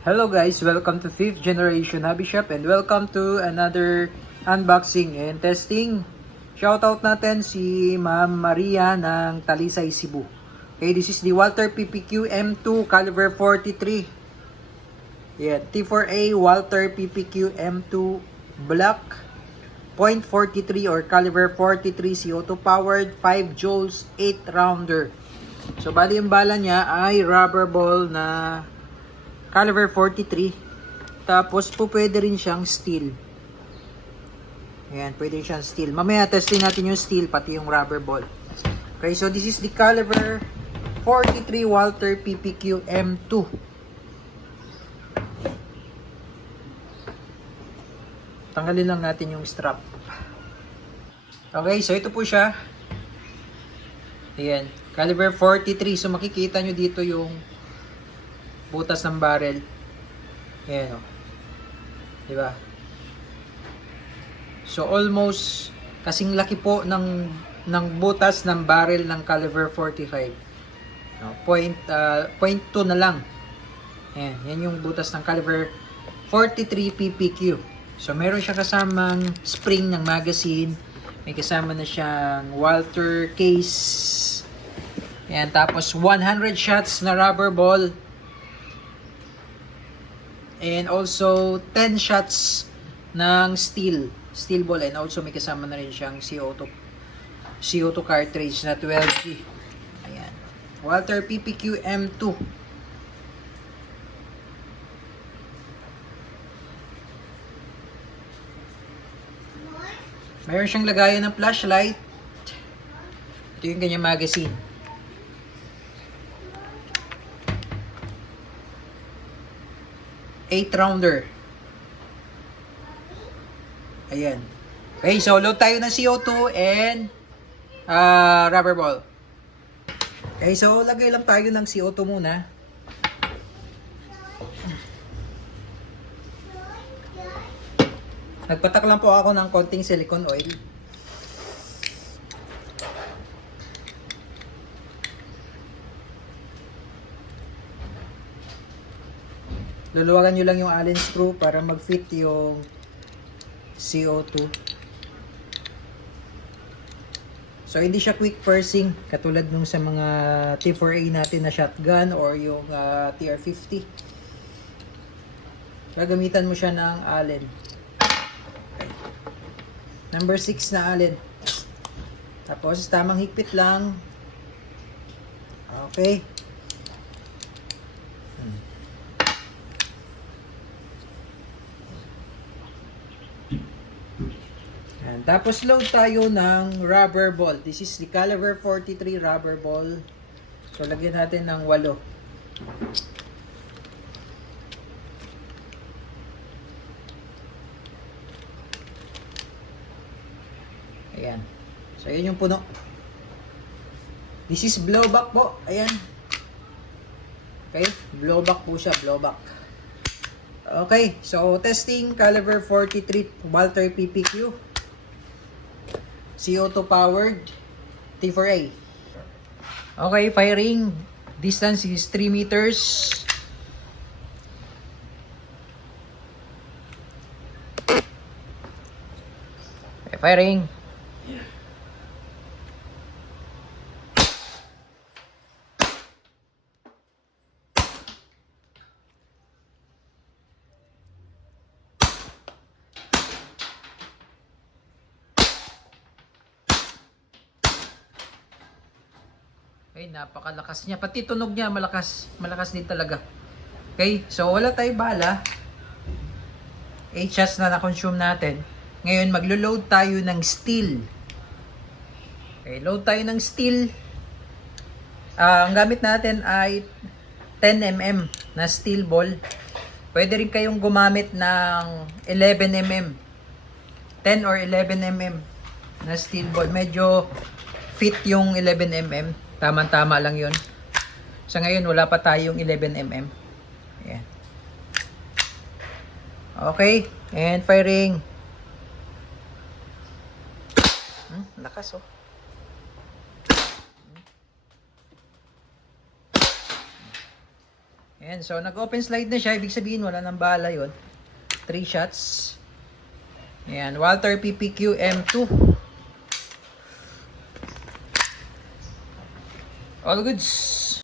Hello guys, welcome to 5th Generation Hobby Shop and welcome to another unboxing and testing. Shoutout natin si Ma'am Maria ng Talisay, Cebu. Okay, this is the Walther PPQ M2 caliber 43. Yeah, T4A Walther PPQ M2 Black .43 or caliber 43 CO2 powered 5 joules 8 rounder. So bali yung bala niya ay rubber ball na caliber 43. Tapos po pwede rin siyang steel. Ayan, pwede rin siyang steel. Mamaya testing natin yung steel pati yung rubber ball. Okay, so this is the caliber 43 Walther PPQ M2. Tanggalin lang natin yung strap. Okay, so ito po siya. Ayan, caliber 43. So makikita nyo dito yung butas ng barrel. Ayan o. Diba? So almost kasing laki po ng butas ng barrel ng caliber 45. No, point 2 na lang. Ayan, yan yung butas ng caliber 43 PPQ. So meron siya kasamang spring ng magazine. May kasama na siyang Walther case. Ayan, tapos 100 shots na rubber ball. And also 10 shots ng steel ball, and also may kasama na rin siyang CO2 cartridge na 12G. Ayan. Walther PPQ M2. Mayroon siyang lagayan ng flashlight. Ito yung kanyang magazine. Eight rounder. Ayan. Okay, so load tayo ng CO2 and rubber ball. Okay, so lagay lang tayo ng CO2 muna. Nagpatak lang po ako ng konting silicone oil. Luluwagan nyo lang yung Allen screw para mag-fit yung CO2. So hindi siya quick pursing katulad nung sa mga T4A natin na shotgun or yung TR50. Gagamitan mo siya ng Allen. Okay. Number 6 na Allen. Tapos tamang higpit lang. Okay. And tapos load tayo ng rubber ball. This is the caliber 43 rubber ball. So lagyan natin ng 8. Ayan. So yun yung puno. This is blowback po. Ayan. Okay, blowback po siya, blowback. Okay, so testing caliber 43 Walther PPQ. CO2 powered T4A. Okay, firing distance is 3 meters. Okay, firing. Okay, napakalakas niya. Pati tunog niya malakas. Malakas din talaga. Okay, so wala tayong bala. 8 shots na na-consume natin. Ngayon, maglo-load tayo ng steel. Okay, load tayo ng steel. Ang gamit natin ay 10mm na steel ball. Pwede rin kayong gumamit ng 11mm. 10 or 11mm na steel ball. Medyo fit yung 11mm. Tama-tama lang yun. Sa ngayon, wala pa tayong 11mm. Ayan. Okay. And firing. Lakas oh. Ayan, so nag-open slide na siya. Ibig sabihin, wala nang bala yon. 3 shots. Ayan, Walther PPQ M2. All goods.